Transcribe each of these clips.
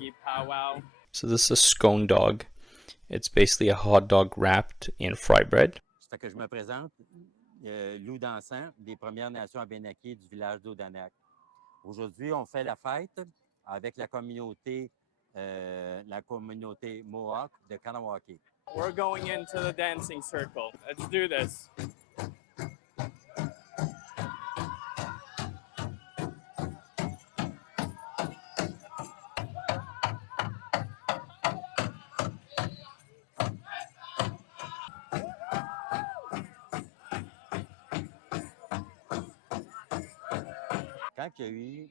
Kanawagi powwow. So this is a scone dog. It's basically a hot dog wrapped in fry bread. C'est que je me présente, Lou Dansant, des Premières Nations Abénaquis du village d'Odanak. Aujourd'hui, on fait la fête avec la communauté Mohawk de Kanawake. We're going into the dancing circle. Let's do this. Quand il y a eu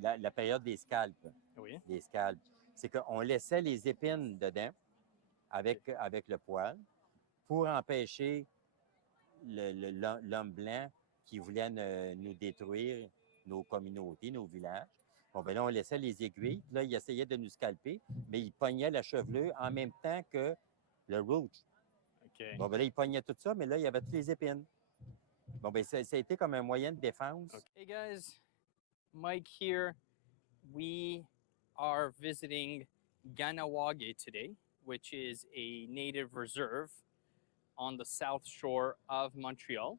la période des scalpes, Oui. des scalpes, c'est qu'on laissait les épines dedans avec le poil pour empêcher l'homme blanc qui voulait nous détruire nos communautés, nos villages. Bon, ben là, on laissait les aiguilles. Là, il essayait de nous scalper, mais il pognait la chevelure en même temps que le root. Okay. Bon, ben là, il pognait tout ça, mais là, il y avait toutes les épines. Bon, ben ça a été comme un moyen de défense. Okay. Hey guys, Mike here. We are visiting Ganawage today, which is a native reserve on the south shore of Montreal.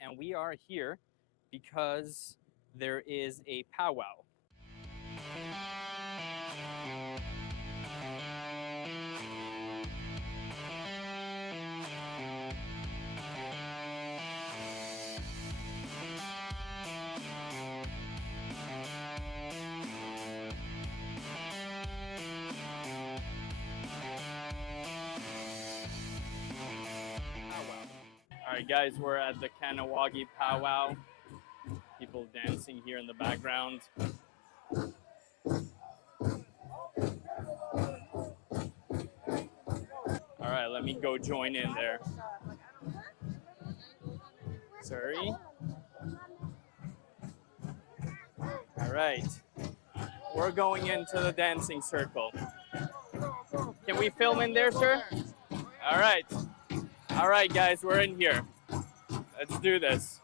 And we are here because there is a powwow. All right, guys, we're at the Kanawagi powwow. People dancing here in the background. All right, let me go join in there. Sorry. All right, we're going into the dancing circle. Can we film in there, sir? All right. All right, guys, we're in here. Let's do this.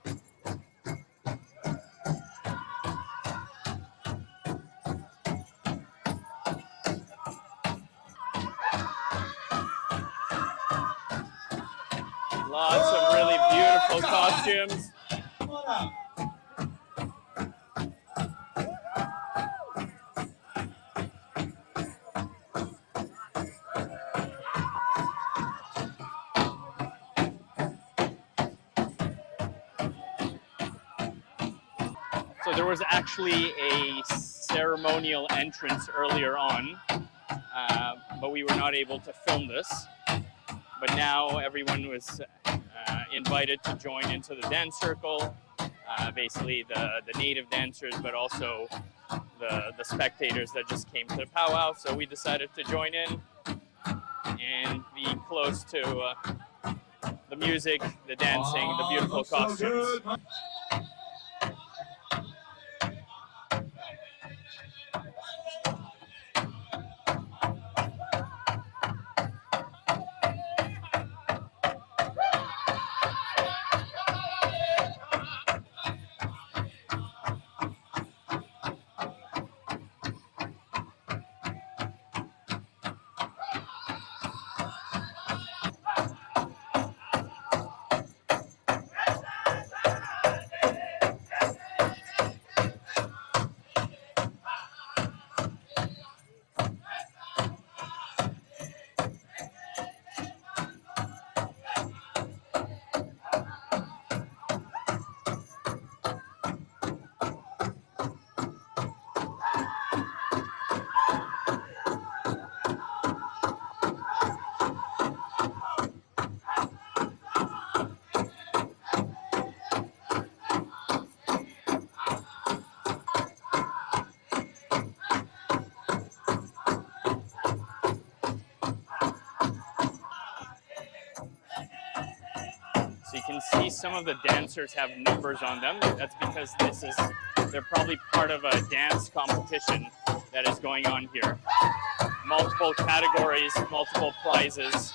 Lots of really beautiful costumes. So there was actually a ceremonial entrance earlier on, but we were not able to film this. But now everyone was invited to join into the dance circle, basically the native dancers, but also the spectators that just came to the powwow. So we decided to join in and be close to the music, the dancing, the beautiful costumes. So you can see some of the dancers have numbers on them. That's because they're probably part of a dance competition that is going on here. Multiple categories, multiple prizes.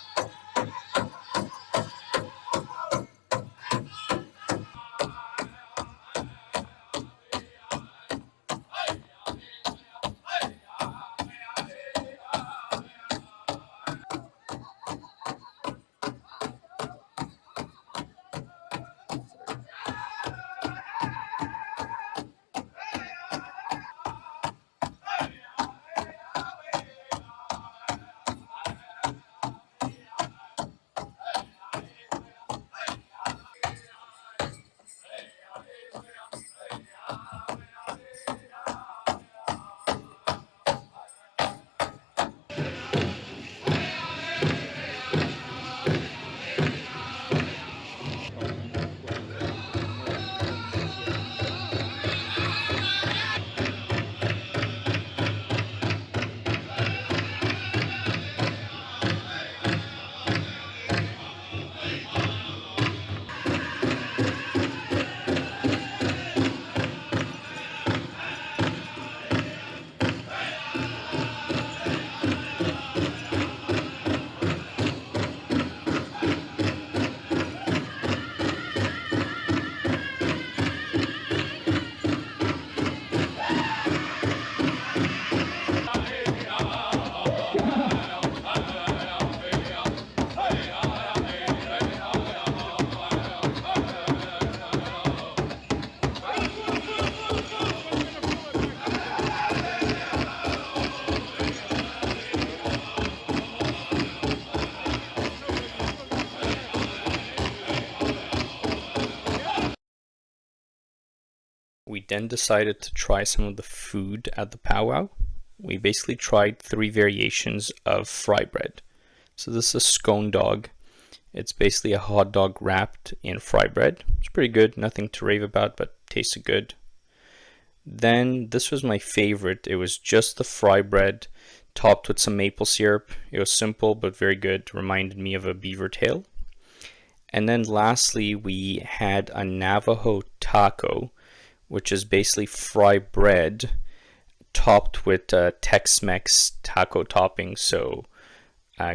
We then decided to try some of the food at the powwow. We basically tried 3 variations of fry bread. So this is a scone dog. It's basically a hot dog wrapped in fry bread. It's pretty good, nothing to rave about, but tasted good. Then this was my favorite. It was just the fry bread topped with some maple syrup. It was simple but very good. Reminded me of a beaver tail. And then lastly, we had a Navajo taco, which is basically fry bread topped with Tex-Mex taco toppings. So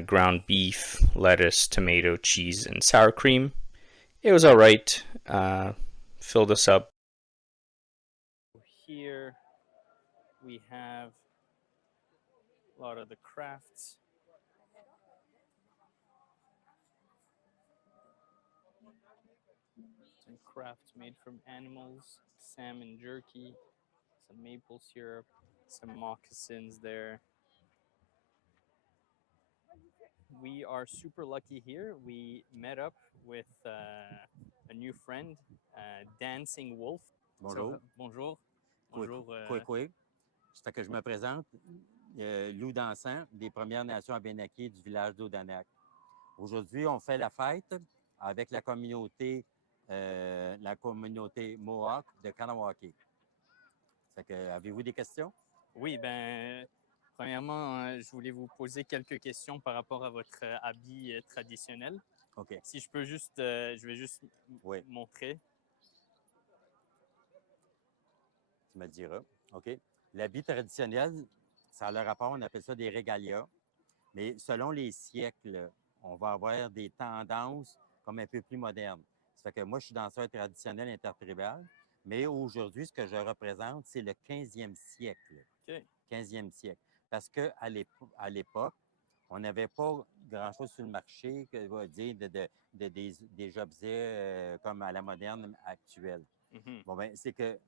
ground beef, lettuce, tomato, cheese, and sour cream. It was all right. Filled us up. Here we have a lot of the crafts. Some crafts made from animals, salmon jerky, some maple syrup, some moccasins there. We are super lucky here. We met up with a new friend, Dancing Wolf. Bonjour. So, bonjour. Bonjour. Quoi. C'est que je me présente, loup dansant des Premières Nations Abénaquis du village d'Odanak. Aujourd'hui, on fait la fête avec la communauté Mohawk de Kanawake. Avez-vous des questions? Oui, ben, premièrement, je voulais vous poser quelques questions par rapport à votre habit traditionnel. OK. Si je peux juste, je vais juste Oui. montrer. Tu me diras. OK. L'habit traditionnel, ça a le rapport, on appelle ça des régalias. Mais selon les siècles, on va avoir des tendances comme un peu plus modernes. Ça fait que moi, je suis danseur traditionnel intertribal, mais aujourd'hui, ce que je représente, c'est le 15e siècle. OK. 15e siècle. Parce qu'à l'époque, on n'avait pas grand-chose sur le marché que va dire des objets comme à la moderne actuelle. Mhm. Bon, ben c'est que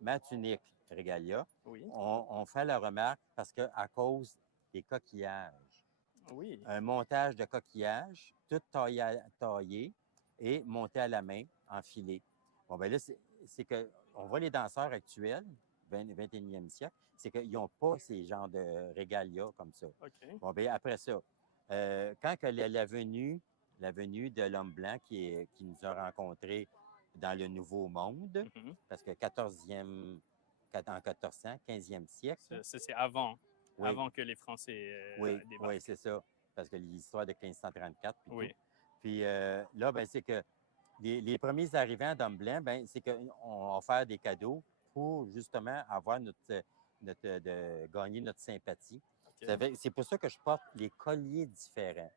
ma tunique Regalia, Oui. on fait la remarque parce qu'à cause des coquillages. Oui. Un montage de coquillages, tout taillé et monté à la main, en filet. Bon, ben là, c'est que on voit les danseurs actuels, 21e siècle, c'est qu'ils n'ont pas ces genres de régalia comme ça. OK. Bon, bien, après ça, quand que la venue de l'homme blanc qui nous a rencontrés dans le Nouveau Monde, Mhm. parce que 14e, en 1400, 15e siècle. Ça, c'est avant, Oui. avant que les Français Oui, débarquent. oui, c'est ça. Parce que l'histoire de 1534, puis Oui. tout. Puis là, ben, c'est que les premiers arrivants d'hommes blancs, ben, c'est qu'on va faire des cadeaux pour justement avoir gagner notre sympathie. OK. C'est pour ça que je porte les colliers différents.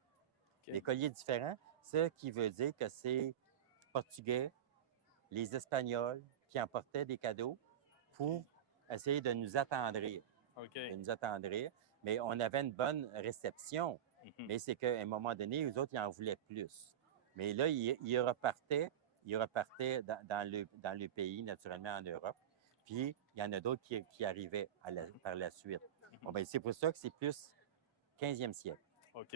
OK. Les colliers différents, ce qui veut dire que c'est Portugais, les Espagnols qui emportaient des cadeaux pour essayer de nous attendrir. OK. De nous attendrir. Mais on avait une bonne réception. Mhm. Mais c'est qu'à un moment donné, eux autres, ils en voulaient plus. Mais là, ils repartaient dans le pays, naturellement, en Europe. Puis, il y en a d'autres qui arrivaient par la suite. Bon, ben, c'est pour ça que c'est plus 15e siècle. OK.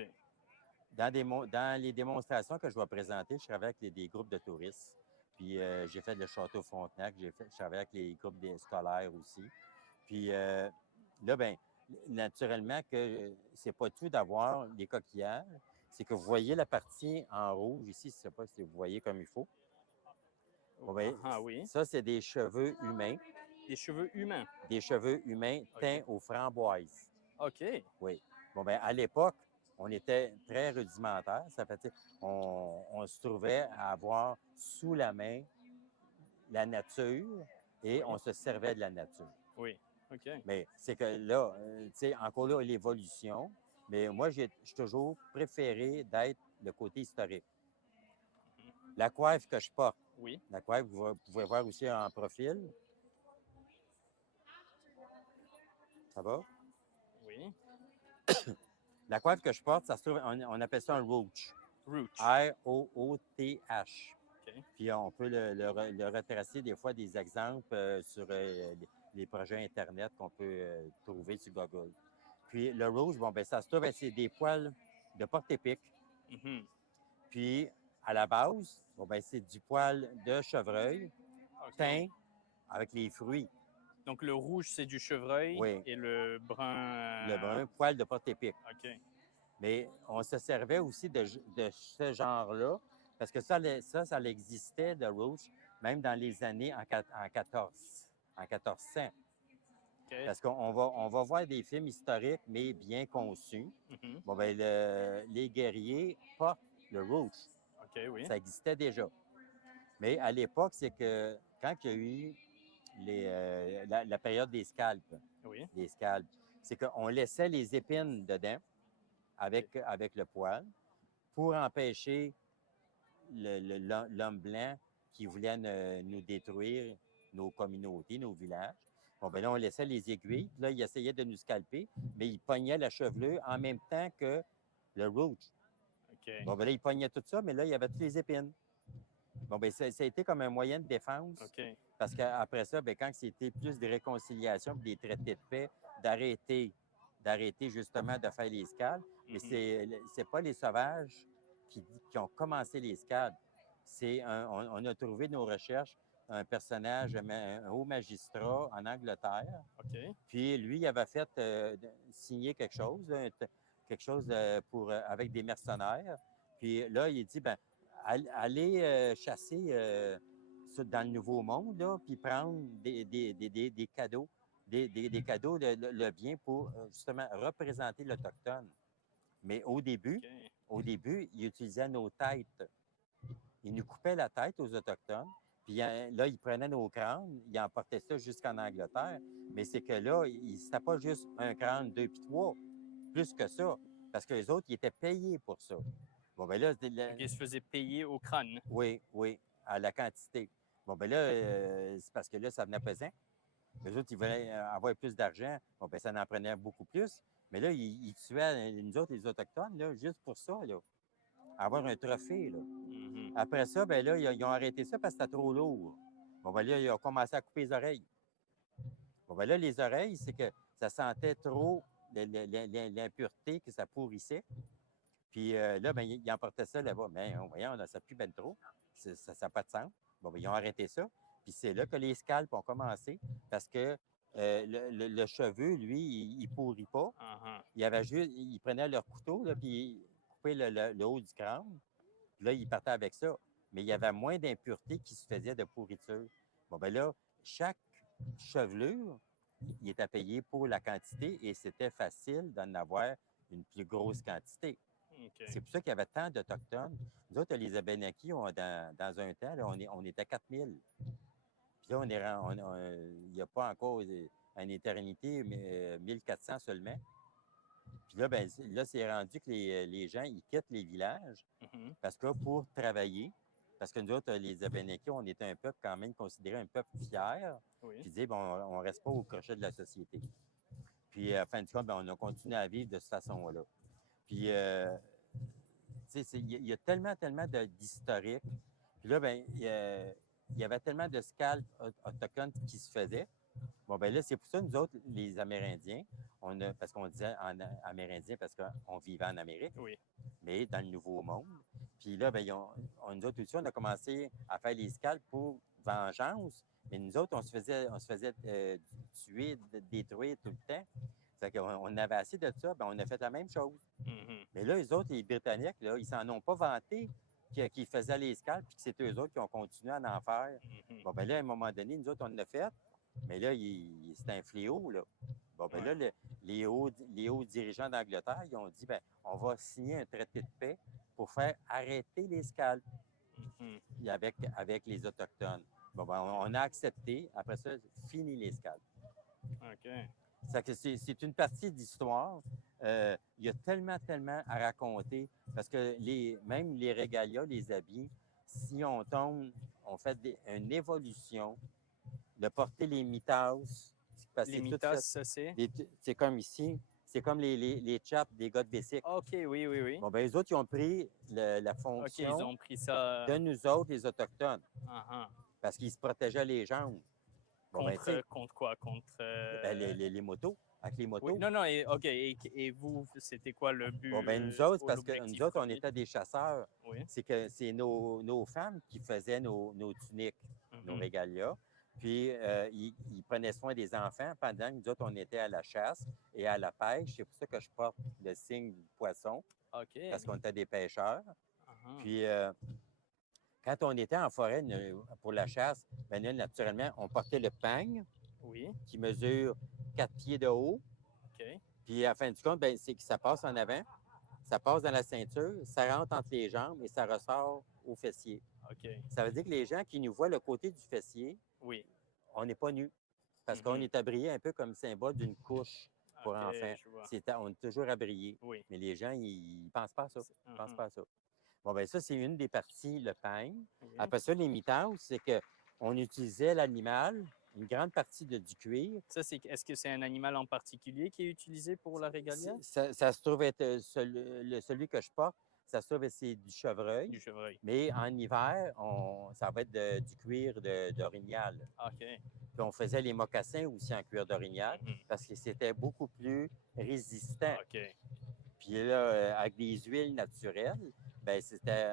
Dans les démonstrations que je vais présenter, je travaille avec des groupes de touristes. Puis, j'ai fait le Château Frontenac, je travaille avec les groupes des scolaires aussi. Puis, là, bien, naturellement que c'est pas tout d'avoir des coquillages. C'est que vous voyez la partie en rouge ici, je ne sais pas si vous voyez comme il faut. Bon, bien, Ah oui. ça, c'est des cheveux humains. Des cheveux humains. Des cheveux humains teints aux framboises. OK. Oui. Bon, bien, à l'époque, on était très rudimentaire. Ça fait dire, on se trouvait à avoir sous la main la nature et Oui. on se servait de la nature. Oui. OK. Mais c'est que là, tu sais, encore là, l'évolution. Mais moi, j'ai toujours préféré d'être le côté historique. La coiffe que je porte, Oui. la coiffe, vous pouvez voir aussi en profil. Ça va? Oui. La coiffe que je porte, ça se trouve, on appelle ça un roach. Roach. R-O-O-T-H. OK. Puis on peut le retracer des fois des exemples sur les projets Internet qu'on peut trouver sur Google. Puis le rouge, bon, ben ça se trouve, c'est des poils de porte-épic. Mhm. Puis à la base, bon, ben c'est du poil de chevreuil OK. teint avec les fruits. Donc le rouge, c'est du chevreuil Oui. et le brun. Le brun, poil de porc-épic. OK. Mais on se servait aussi de ce genre-là, parce que ça existait, de rouge, même dans les années en 1400. OK. Parce qu'on va voir des films historiques, mais bien conçus. Mhm. Bon, ben, les guerriers portent le rouge. OK, oui. Ça existait déjà. Mais à l'époque, c'est que quand il y a eu la période des scalpes, Oui. c'est qu'on laissait les épines dedans avec le poil pour empêcher l'homme blanc qui voulait nous détruire nos communautés, nos villages. Bon, ben là, on laissait les aiguilles. Puis là, il essayait de nous scalper, mais il pognait la chevelure en même temps que le rouge. OK. Bon, ben là, il pognait tout ça, mais là, il y avait toutes les épines. Bon, ben ça a été comme un moyen de défense. OK. Parce qu'après ça, ben, quand c'était plus des réconciliations, des traités de paix, d'arrêter justement de faire les scalps. Mais c'est pas les sauvages qui ont commencé les scalps. On a trouvé nos recherches un personnage, un haut magistrat en Angleterre. OK. Puis lui, il avait fait signer quelque chose, là, avec des mercenaires. Puis là, il dit, ben, allez chasser dans le Nouveau Monde, là, puis prendre des cadeaux, des cadeaux, le bien pour justement représenter l'Autochtone. Mais au début, il utilisait nos têtes. Il nous coupait la tête aux Autochtones, puis là, il prenait nos crânes, il emportait ça jusqu'en Angleterre. Mais c'est que là, c'était pas juste un crâne, deux puis trois, plus que ça. Parce que les autres, ils étaient payés pour ça. Bon, ben là, Donc, ils se faisaient payer au crâne. oui, à la quantité. Bon, ben là, c'est parce que là, ça venait pesant. Les autres, ils voulaient avoir plus d'argent. Bon, ben ça en prenait beaucoup plus. Mais là, ils tuaient nous autres, les Autochtones, là, juste pour ça, là. Avoir un trophée, là. Mhm. Après ça, ben là, ils ont arrêté ça parce que c'était trop lourd. Bon, ben là, ils ont commencé à couper les oreilles. Bon, ben là, les oreilles, c'est que ça sentait trop l'impureté, que ça pourrissait. Puis là, ben, ils emportaient ça là-bas. Mais voyons, ça pue ben trop. Ça n'a pas de sens. Bon, ben, ils ont arrêté ça. Puis c'est là que les scalps ont commencé parce que le cheveu, lui, il ne pourrit pas. Uh-huh. Ils prenaient leur couteau, là, puis ils coupaient le haut du crâne. Puis là, ils partaient avec ça. Mais il y avait moins d'impuretés qui se faisaient de pourriture. Bon, ben là, chaque chevelure, il était payé pour la quantité et c'était facile d'en avoir une plus grosse quantité. OK. C'est pour ça qu'il y avait tant d'Autochtones. Nous autres, les Abénaquis, dans un temps, là, on était 4000. Puis là, il n'y a pas encore une éternité, mais 1400 seulement. Puis là, ben, là, c'est rendu que les gens, ils quittent les villages Mhm. parce que pour travailler, parce que nous autres, les Abénaquis, on était un peuple quand même considéré un peuple fier, Oui. puis dire, bon, on ne reste pas au crochet de la société. Puis, à fin de compte, ben, on a continué à vivre de cette façon-là. Puis, tu sais, il y a tellement d'historiques. Puis là, ben, il y avait tellement de scalps autochtones qui se faisaient. Bon, ben là, c'est pour ça, nous autres, les Amérindiens, parce qu'on disait Amérindiens parce qu'on vivait en Amérique, Oui. mais dans le Nouveau Monde. Puis là, ben, nous autres aussi, on a commencé à faire les scalps pour vengeance. Mais nous autres, on se faisait tuer, détruire tout le temps. Fait qu'on avait assez de ça, ben, on a fait la même chose. Mhm. Mais là, les autres, les Britanniques, là, ils s'en ont pas vanté qu'ils faisaient les scalps puis que c'est eux autres qui ont continué à en faire. Mhm. Bon, ben là, à un moment donné, nous autres, on l'a fait, mais là, c'est un fléau, là. Bon, ben Ouais. là, les hauts dirigeants d'Angleterre, ils ont dit, ben, on va signer un traité de paix pour faire arrêter les scalps Mhm. avec les Autochtones. Bon, ben, on a accepté. Après ça, fini les scalps. OK. C'est une partie d'histoire. Il y a tellement à raconter parce que même les régalias, les habits, si on tombe, on fait une évolution de porter les mitas. Les mitas, ça c'est? C'est comme ici, c'est comme les chaps des gars de Bessic. OK, oui. Bon, ben les autres, ils ont pris la OK, fonction ils ont pris ça de nous autres, les Autochtones, uh-huh. parce qu'ils se protégeaient les jambes. Bon, ben, tu sais, Contre quoi? ben, les motos, avec les motos. Oui, non, OK. Et vous, c'était quoi le but? Bon, ben, nous autres, ou parce que l'objectif nous autres, on premier? était des chasseurs. Oui. C'est que c'est nos femmes qui faisaient nos tuniques, nos Mhm. régalias. Puis, il prenait soin des enfants pendant que nous autres, on était à la chasse et à la pêche. C'est pour ça que je porte le signe du poisson, OK. parce qu'on était des pêcheurs. Uh-huh. Puis, quand on était en forêt pour la chasse, bien là, naturellement, on portait le pagne Oui. qui mesure 4 pieds de haut. OK. Puis, à la fin du compte, ben, c'est que ça passe en avant, ça passe dans la ceinture, ça rentre entre les jambes et ça ressort au fessier. OK. Ça veut dire que les gens qui nous voient le côté du fessier, Oui. on n'est pas nus. Parce qu'on Mhm. est abrié un peu comme symbole d'une couche pour OK, enfants. je vois. On est toujours abrié. Oui. Mais les gens, ils ne pensent pas à ça. Ils pensent Mhm. pas à ça. Bon, bien, ça, c'est une des parties, le peigne. Oui. Après ça, les mitausses, c'est qu'on utilisait l'animal, une grande partie du cuir. Ça, est-ce que c'est un animal en particulier qui est utilisé pour la régalia? Ça se trouve être celui que je porte, ça se trouve être c'est du chevreuil. Du chevreuil. Mais en hiver, ça va être du cuir d'orignal. OK. Puis on faisait les mocassins aussi en cuir d'orignal Mhm. parce que c'était beaucoup plus résistant. OK. Puis là, avec des huiles naturelles, ben c'était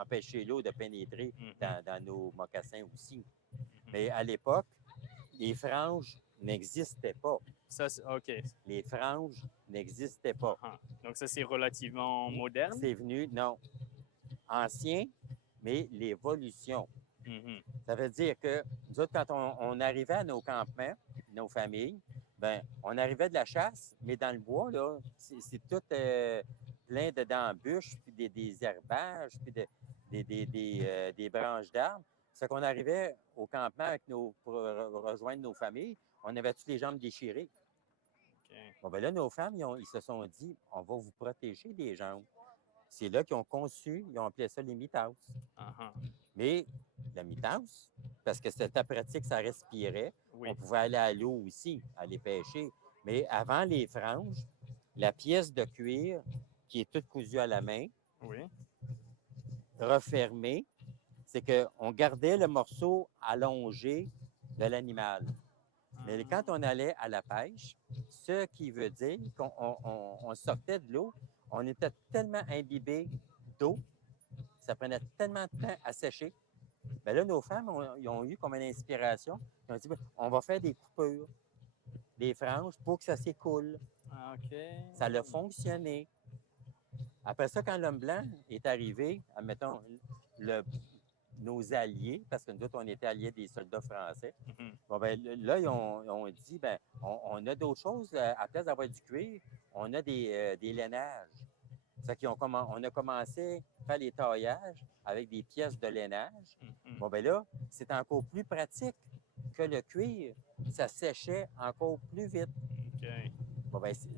empêcher l'eau de pénétrer Mhm. dans nos mocassins aussi. Mhm. Mais à l'époque, les franges n'existaient pas. Ça, OK. Les franges n'existaient pas. Ah. Donc, ça, c'est relativement moderne? C'est venu, non, ancien, mais l'évolution. Mhm. Ça veut dire que nous autres, quand on arrivait à nos campements, nos familles, ben on arrivait de la chasse, mais dans le bois, là, c'est tout plein d'embûches, puis des herbages, puis des branches d'arbres. C'est qu'on arrivait au campement pour rejoindre nos familles, on avait toutes les jambes déchirées. OK. Bon, ben là, nos femmes, ils se sont dit, on va vous protéger des jambes. C'est là qu'ils ont conçu, ils ont appelé ça les mitausses. Uh-huh. Mais la mitasse, parce que c'était pratique, ça respirait. Oui. On pouvait aller à l'eau aussi, aller pêcher. Mais avant les franges, la pièce de cuir qui est toute cousue à la main, Oui. refermée, c'est qu'on gardait le morceau allongé de l'animal. Mais quand on allait à la pêche, ce qui veut dire qu'on sortait de l'eau, on était tellement imbibé d'eau, ça prenait tellement de temps à sécher. Bien là, nos femmes, ils ont eu comme une inspiration. Ils ont dit, on va faire des coupures, des franges pour que ça s'écoule. Ah, OK. Ça a fonctionné. Après ça, quand l'homme blanc est arrivé, admettons, nos alliés, parce que nous autres, on était alliés des soldats français, Mhm. bon, ben, là, ils ont dit, ben, on a d'autres choses, à place d'avoir du cuir, on a des lainages. C'est qu'on on a commencé à faire les taillages avec des pièces de lainage. Mhm. Bon, ben là, c'est encore plus pratique que le cuir. Ça séchait encore plus vite. OK. Bon, ben, tu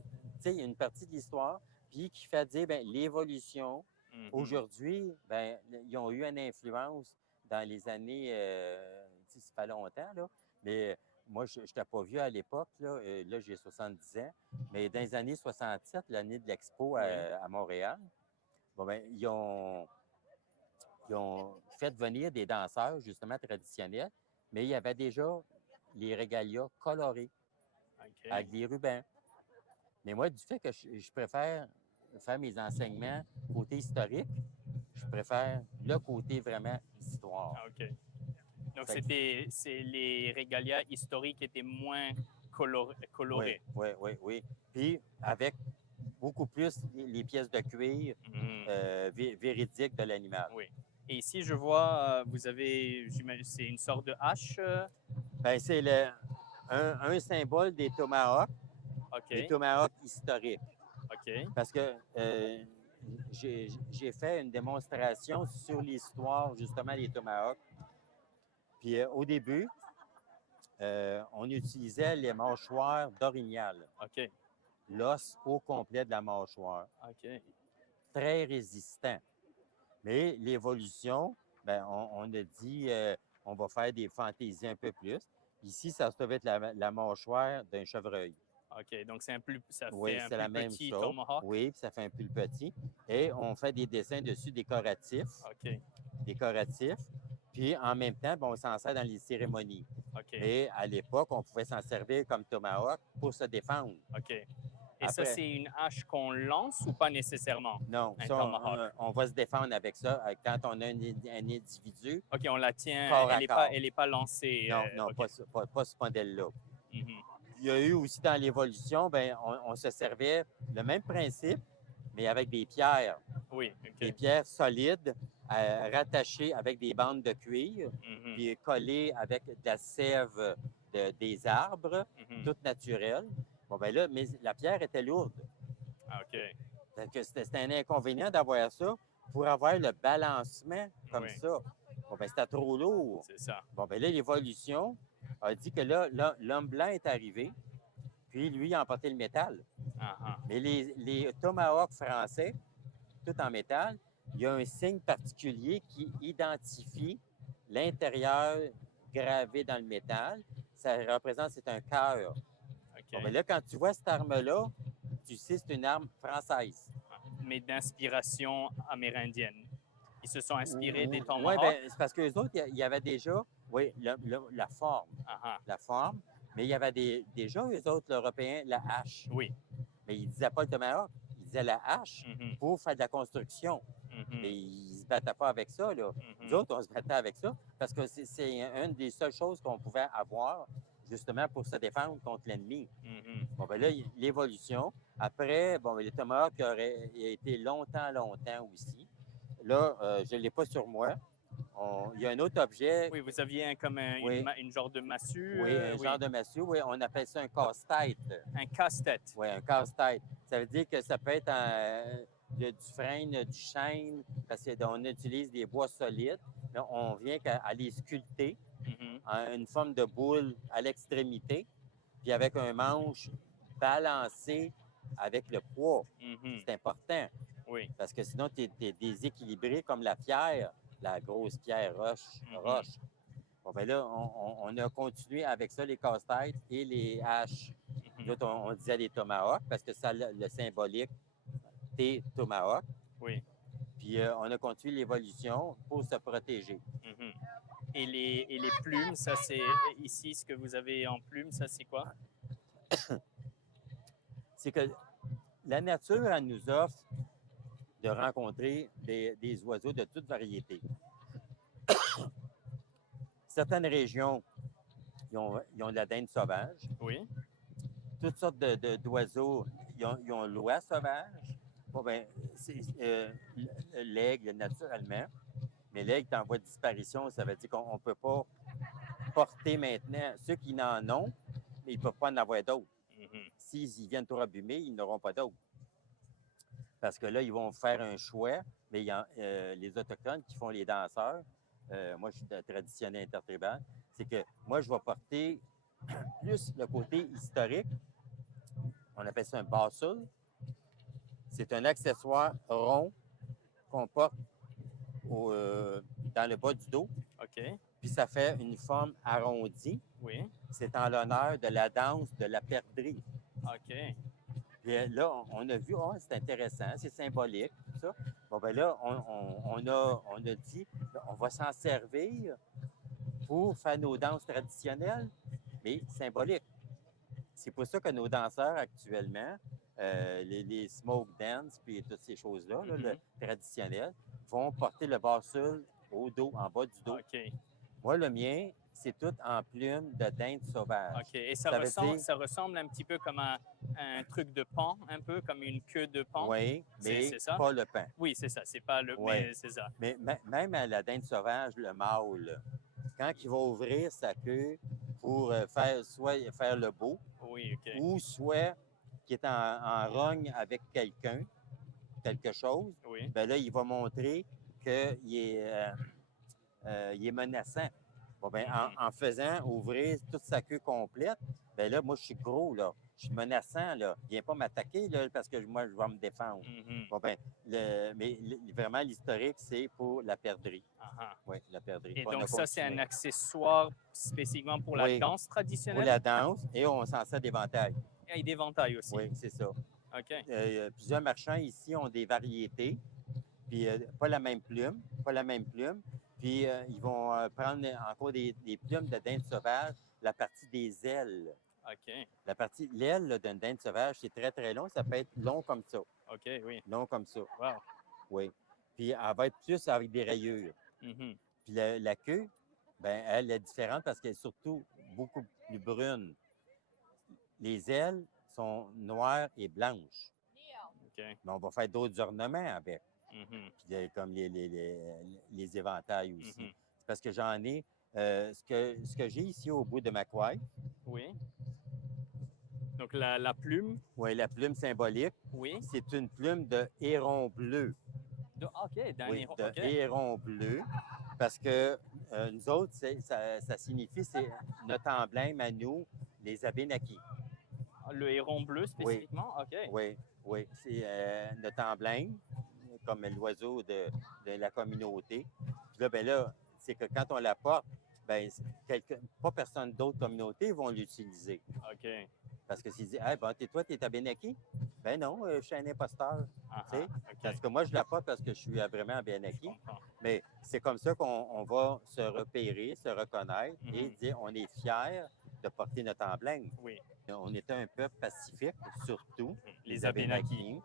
sais, il y a une partie de l'histoire, puis qui fait dire, ben l'évolution, Mhm. aujourd'hui, ben ils ont eu une influence dans les années, tu sais, ça fait longtemps, là, mais moi, je n'étais pas vieux à l'époque, là j'ai 70 ans, mais dans les années 67, l'année de l'Expo Oui. à Montréal, bon, ben, ils ont fait venir des danseurs, justement, traditionnels, mais il y avait déjà les régalias colorés OK. avec des rubans. Mais moi, du fait que je préfère faire mes enseignements côté historique, je préfère le côté vraiment histoire. Ah, OK. Donc, Fait que- c'est les régalias historiques étaient moins colorés. Oui. Puis, avec beaucoup plus les pièces de cuir Mhm. véridiques de l'animal. Oui. Et ici, je vois, vous avez, j'imagine, c'est une sorte de hache. Bien, c'est un symbole des tomahawks, des OK. tomahawks historiques. OK. Parce que j'ai fait une démonstration sur l'histoire, justement, des tomahawks. Puis au début, on utilisait les mâchoires d'orignal, OK. l'os au complet de la mâchoire, OK. très résistant. Mais l'évolution, ben, on a dit, on va faire des fantaisies un peu plus. Ici, ça se trouve être la mâchoire d'un chevreuil. OK. Donc, ça Oui, fait un c'est la plus même petit chose. tomahawk. Oui, puis ça fait un plus petit. Et on fait des dessins dessus décoratifs. OK. Décoratifs. Puis en même temps, ben, on s'en sert dans les cérémonies. OK. Mais à l'époque, on pouvait s'en servir comme tomahawk pour se défendre. OK. Et ça, Après- c'est une hache qu'on lance ou pas nécessairement? Non, Un ça, tomahawk. on va se défendre avec ça. Quand on a un individu, OK, on la tient, corps à corps. elle est pas lancée. Non, non, OK. pas ce modèle-là. Mhm. Il y a eu aussi dans l'évolution, ben, on se servait le même principe, mais avec des pierres. Oui, Des OK. pierres solides, rattachées avec des bandes de cuir, Mhm. puis collées avec de la sève des arbres, Mhm. toute naturelle. Bon, ben là, mais la pierre était lourde. Ah, OK. Donc, c'était un inconvénient d'avoir ça pour avoir le balancement comme Oui. ça. Bon, ben, c'était trop lourd. C'est ça. Bon, ben là, l'évolution a dit que là, l'homme blanc est arrivé, puis lui, il a emporté le métal. Ah, ah. Mais les tomahawks français, tout en métal, il y a un signe particulier qui identifie l'intérieur gravé dans le métal. Ça représente, c'est un cœur. OK. Bon, ben là, quand tu vois cette arme-là, tu sais que c'est une arme française. Mais d'inspiration amérindienne. Ils se sont inspirés des Oui, tomahawks. ben, c'est parce qu'eux autres, il y avait déjà, oui, la forme. Ah, ah. La forme, mais il y avait déjà, eux autres, l'Européen, la hache. Oui. Mais ils ne disaient pas le tomahawk, ils disaient la hache Mhm. pour faire de la construction. Mhm. Mais ils ne se battaient pas avec ça, là. Mhm. Nous autres, on se battait avec ça parce que c'est une des seules choses qu'on pouvait avoir justement pour se défendre contre l'ennemi. Mhm. Bon, ben là, l'évolution. Après, bon, ben, le tomahawk il a été longtemps aussi. Là, je ne l'ai pas sur moi. Il y a un autre objet, Oui, vous aviez comme Oui. une genre de massue. oui, un genre de massue, oui, on appelle ça un casse-tête. Un casse-tête. Oui, un casse-tête. Ça veut dire que ça peut être du frêne, du chêne, parce qu'on utilise des bois solides. Mais on vient à les sculpter Mhm. en une forme de boule à l'extrémité, puis avec un manche balancé avec le poids. Mhm. C'est important, Oui. parce que sinon, tu es déséquilibré comme la pierre, la grosse pierre Mhm. roche. Bon, ben là, on a continué avec ça, les casse-têtes et les haches. Mhm. L'autre, on disait les tomahawks parce que ça a le symbolique T tomahawk. Oui. Puis on a continué l'évolution pour se protéger. Mhm. Et les plumes, ça c'est ici ce que vous avez en plumes, ça c'est quoi? C'est que la nature, elle nous offre de rencontrer des oiseaux de toute variété. Certaines régions, ils ont de la dinde sauvage. Oui. Toutes sortes d'oiseaux, ils ont l'oie sauvage. Bon, ben, c'est l'aigle, naturellement. Mais l'aigle est en voie de disparition. Ça veut dire qu'on ne peut pas porter maintenant. Ceux qui en ont, mais ils ne peuvent pas en avoir d'autres. Mhm. S'ils viennent trop abîmer, ils n'auront pas d'autres. Parce que là, ils vont faire un choix. Mais les Autochtones qui font les danseurs, moi, je suis de traditionnel intertribal, c'est que moi, je vais porter plus le côté historique. On appelle ça un bassoul. C'est un accessoire rond qu'on porte dans le bas du dos. OK. Puis ça fait une forme arrondie. Oui. C'est en l'honneur de la danse de la perdrix. OK. Puis là, on a vu, oh, c'est intéressant, c'est symbolique, tout ça. Bon, ben là, on a dit, on va s'en servir pour faire nos danses traditionnelles, mais symboliques. C'est pour ça que nos danseurs actuellement, les smoke dance puis toutes ces choses-là, là, le traditionnel, vont porter le bassoul au dos, en bas du dos. OK. Moi, le mien, c'est tout en plumes de dinde sauvage. OK. Et ça ressemble un petit peu comme un truc de pan, un peu comme une queue de pan. Oui, mais C'est ça? pas le pain. Oui, c'est ça. C'est pas le. Ouais. Mais c'est ça. Mais même à la dinde sauvage, le mâle, quand il va ouvrir sa queue pour soit faire le beau, Oui, OK. ou soit qui est en rogne avec quelque chose, Oui. ben là, il va montrer qu'il est, il est menaçant. Bon, ben, en faisant ouvrir toute sa queue complète, ben là, moi, je suis gros, là. Je suis menaçant, là. Viens pas m'attaquer, là, parce que moi, je vais me défendre. Mhm. Bon, ben, vraiment, l'historique, c'est pour la perdrix. Ah, ah. Oui, la perdrix. Et On a donc ça, c'est un continué. accessoire spécifiquement pour la Oui. danse Pour traditionnelle? la danse, et on s'en sert d'éventail. Et des ventailles aussi. Oui, c'est ça. OK. Plusieurs marchands ici ont des variétés, puis pas la même plume. Puis ils vont prendre encore des plumes de dinde sauvage, la partie des ailes. OK. L'aile là, d'une dinde sauvage, c'est très, très long. Ça peut être long comme ça. OK, oui. Long comme ça, Wow. oui. Puis elle va être plus avec des rayures. Mhm. Puis la queue, ben elle est différente parce qu'elle est surtout beaucoup plus brune. Les ailes sont noires et blanches. OK. Mais on va faire d'autres ornements avec, Mhm. puis comme les éventails aussi. Mhm. C'est parce que j'en ai. Ce que j'ai ici au bout de ma coiffe, Oui. Donc la plume, oui, la plume symbolique, oui. c'est une plume de héron bleu. OK, d'un Oui, héron. de OK. héron bleu. Parce que nous autres, ça signifie, c'est notre emblème à nous, les Abénakis. Le héron bleu Oui, spécifiquement? OK. oui, oui. C'est notre emblème, comme l'oiseau de la communauté. Puis là, ben là, c'est que quand on la porte, ben, pas personne d'autre communauté vont l'utiliser. OK. Parce que s'ils disent, hey, ben, toi, t'es Abénaki? Ben non, je suis un imposteur. Ah, Tu sais? OK. Parce que moi, je la porte parce que je suis vraiment Je Abénaki. comprends. Mais c'est comme ça qu'on va se repérer, se reconnaître et Mhm. dire on est fiers de porter notre emblème. Oui. On était un peuple pacifique, surtout, Les Abénakis.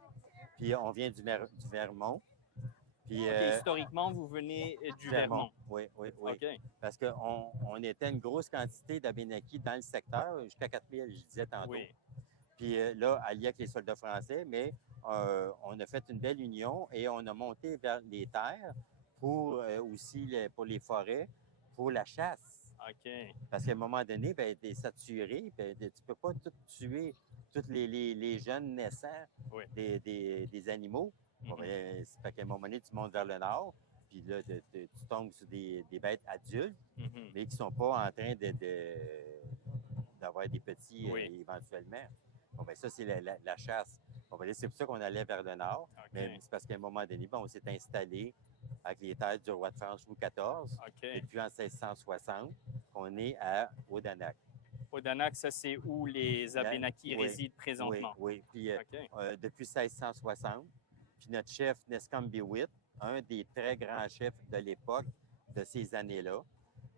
Puis on vient du Vermont. Puis, OK, historiquement, vous venez du Vermont. Oui, oui, oui. OK. Parce qu'on était une grosse quantité d'Abénakis dans le secteur, jusqu'à 4000, je disais tantôt. Oui. Puis là, allié avec les soldats français, mais on a fait une belle union et on a monté vers les terres pour aussi pour les forêts, pour la chasse. OK. Parce qu'à un moment donné, ben, t'es saturé, ben, tu ne peux pas tout tuer tous les jeunes naissants Oui. des animaux. Bon, Mhm. ben, c'est fait qu'à un moment donné, tu montes vers le nord, puis là, tu tombes sur des bêtes adultes, Mhm. mais qui ne sont pas en train d'avoir des petits Oui. éventuellement. Bon, ben ça, c'est la chasse. Bon, ben là, c'est pour ça qu'on allait vers le nord. OK. Mais c'est parce qu'à un moment donné, ben, on s'est installé avec les terres du roi de France Louis XIV OK. depuis en 1660 qu'on est à Odanak. Odanak, ça, c'est où les Abénakis Oui, résident présentement. oui. Puis OK. depuis 1660, puis notre chef Nescambiwit, un des très grands chefs de l'époque de ces années-là,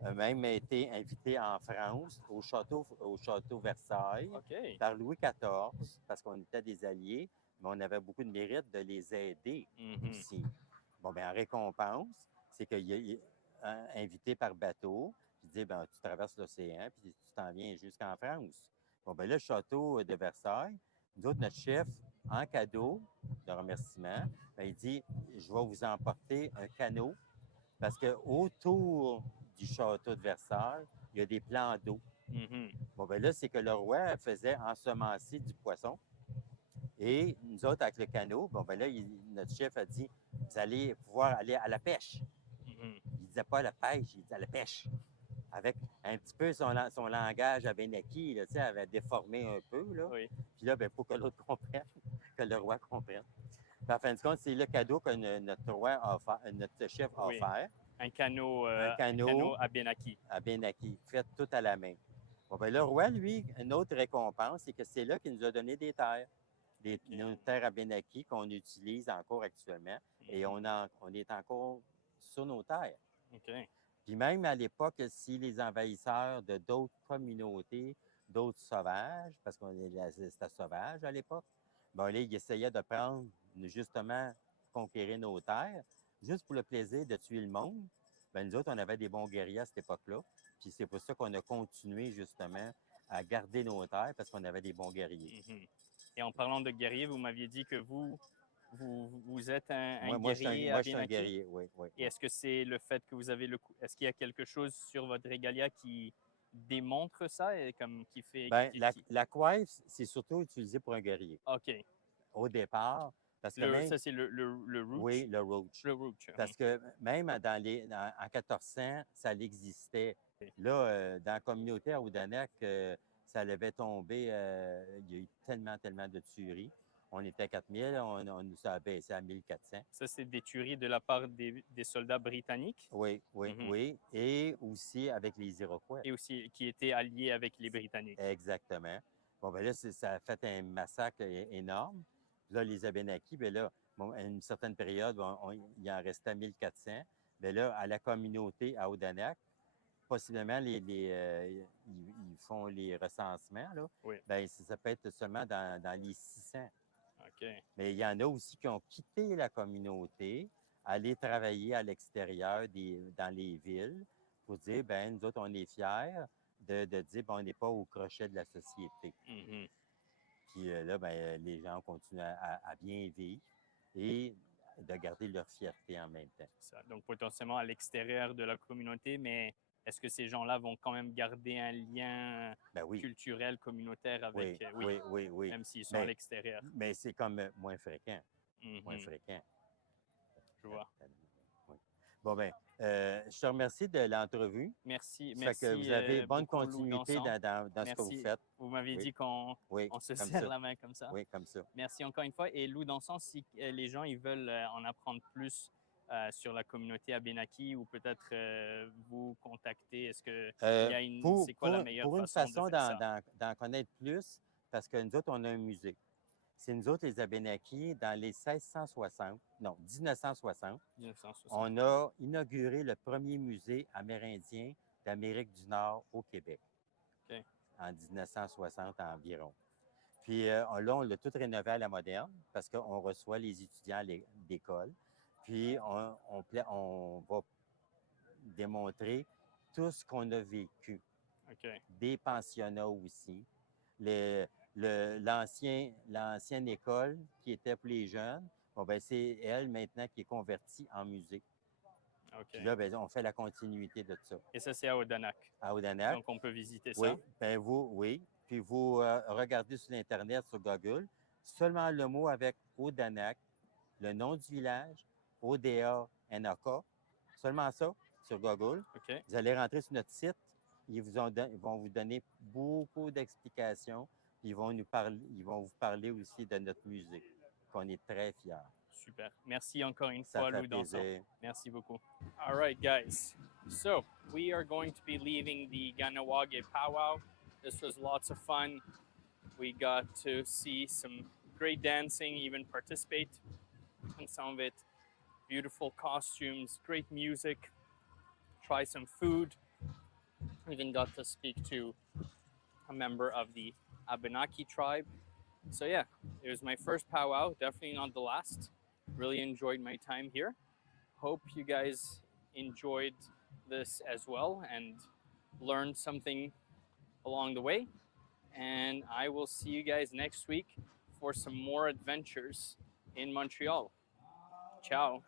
a même été invité en France au château Versailles OK. par Louis XIV, parce qu'on était des alliés, mais on avait beaucoup de mérite de les aider Mhm. aussi. Bon, bien, en récompense, c'est qu'il est invité par bateau, puis il dit, ben, tu traverses l'océan, puis tu t'en viens jusqu'en France. Bon, bien là, le château de Versailles, nous autres, notre chef, en cadeau de remerciement, bien, il dit, je vais vous emporter un canot, parce que autour du château de Versailles, il y a des plans d'eau. Mhm. Bon, ben là, c'est que le roi faisait ensemencer du poisson. Et nous autres, avec le canot, bon, ben là, notre chef a dit, vous allez pouvoir aller à la pêche. Mhm. Il disait pas à la pêche, il disait à la pêche. Avec un petit peu son langage abénaki, là, tu sais, avait déformé un peu, là. Oui. Puis là, ben, pour que l'autre comprenne, que le roi comprenne. Puis, en fin de compte, c'est le cadeau que notre roi a offert, notre chef a Oui. offert. Un canot Un canot Abénaki. Abénaki, fait tout à la main. Bon, ben, le roi, lui, une autre récompense, c'est que c'est là qu'il nous a donné des terres. Nos terres Abénaki qu'on utilise encore actuellement. Et on est encore sur nos terres. OK. Puis même à l'époque, si les envahisseurs de d'autres communautés, d'autres sauvages, parce qu'on c'était sauvage à l'époque, ben là, ils essayaient de prendre, justement, conquérir nos terres, juste pour le plaisir de tuer le monde. Ben nous autres, on avait des bons guerriers à cette époque-là. Puis c'est pour ça qu'on a continué, justement, à garder nos terres, parce qu'on avait des bons guerriers. Mhm. Et en parlant de guerrier, vous m'aviez dit que vous êtes un Moi, je guerrier suis un Abénaki. guerrier, oui, oui. Et est-ce que c'est le fait que vous avez est-ce qu'il y a quelque chose sur votre régalia qui démontre ça et comme qui fait Bien, la coiffe, c'est surtout utilisé pour un guerrier. OK. Au départ, parce que même... Ça, c'est le roach? Oui, le roach. Le roach. Parce que même en 1400, ça l'existait. Là, dans la communauté à Odanak, ça avait tombé, il y a eu tellement de tueries. On était à 4000, on nous a baissé à 1400. Ça, c'est des tueries de la part des soldats britanniques Oui, Mhm. oui. Et aussi avec les Iroquois. et aussi qui étaient alliés avec les Britanniques. Exactement. Bon, ben là, ça a fait un massacre énorme. Puis là, les Abénakis, bien là, bon, à une certaine période, il en restait 1400. Bien là, à la communauté à Odanak, possiblement, ils font les recensements, là. Oui. Ben, ça peut être seulement dans les 600. OK. Mais il y en a aussi qui ont quitté la communauté, aller travailler à l'extérieur dans les villes pour dire, ben nous autres, on est fiers de dire, ben, on n'est pas au crochet de la société. Mhm. Puis là, ben, les gens continuent à bien vivre et de garder leur fierté en même temps. Ça. Donc, potentiellement à l'extérieur de la communauté, mais est-ce que ces gens-là vont quand même garder un lien Ben oui, culturel, communautaire avec... oui, oui. Même s'ils sont à Mais, l'extérieur. mais c'est comme moins fréquent, moins Mhm. fréquent. Je vois. Oui. Bon, ben, je te remercie de l'entrevue. Merci, Ça fait que merci vous avez bonne beaucoup, Lou continuité Dansant. dans ce que vous Merci. faites. Vous m'avez Oui. dit qu'on Oui, se comme serre ça. la main comme ça. Oui, comme ça. Merci encore une fois. Et Lou Dansant, si les gens ils veulent en apprendre plus sur la communauté Abénaki ou peut-être vous contacter, est-ce que il y a une, c'est quoi la meilleure Pour une façon de faire ça? d'en connaître plus, parce que nous autres, on a un musée. C'est nous autres, les Abénakis, dans les 1660, non, 1960, 1960. on a inauguré le premier musée amérindien d'Amérique du Nord au Québec. OK. En 1960 environ. Puis là, on l'a tout rénové à la moderne parce qu'on reçoit les étudiants d'école. Puis on va démontrer tout ce qu'on a vécu. OK. Des pensionnats aussi. L'ancienne école qui était pour les jeunes, bon, ben, c'est elle maintenant qui est convertie en musée. OK. Puis là, ben, on fait la continuité de ça. Et ça, c'est à Odanak. À Odanak. Donc, on peut visiter Oui, ça. ben oui. Puis vous regardez sur l'Internet, sur Google, seulement le mot avec Odanak, le nom du village, ODA-NAK, seulement ça sur Google. OK. Vous allez rentrer sur notre site, ils vont vous donner beaucoup d'explications, puis ils vont vous parler aussi de notre musée, qu'on est très fiers. Super. Merci encore une Ça fois, fait Lou Dansant. plaisir. Merci beaucoup. All right, guys. So we are going to be leaving the Ganawage powwow. This was lots of fun. We got to see some great dancing, even participate in some of it. Beautiful costumes, great music, try some food. Even got to speak to a member of the Abenaki tribe. So yeah, it was my first powwow, definitely not the last. Really enjoyed my time here. Hope you guys enjoyed this as well and learned something along the way. And I will see you guys next week for some more adventures in Montreal. Ciao.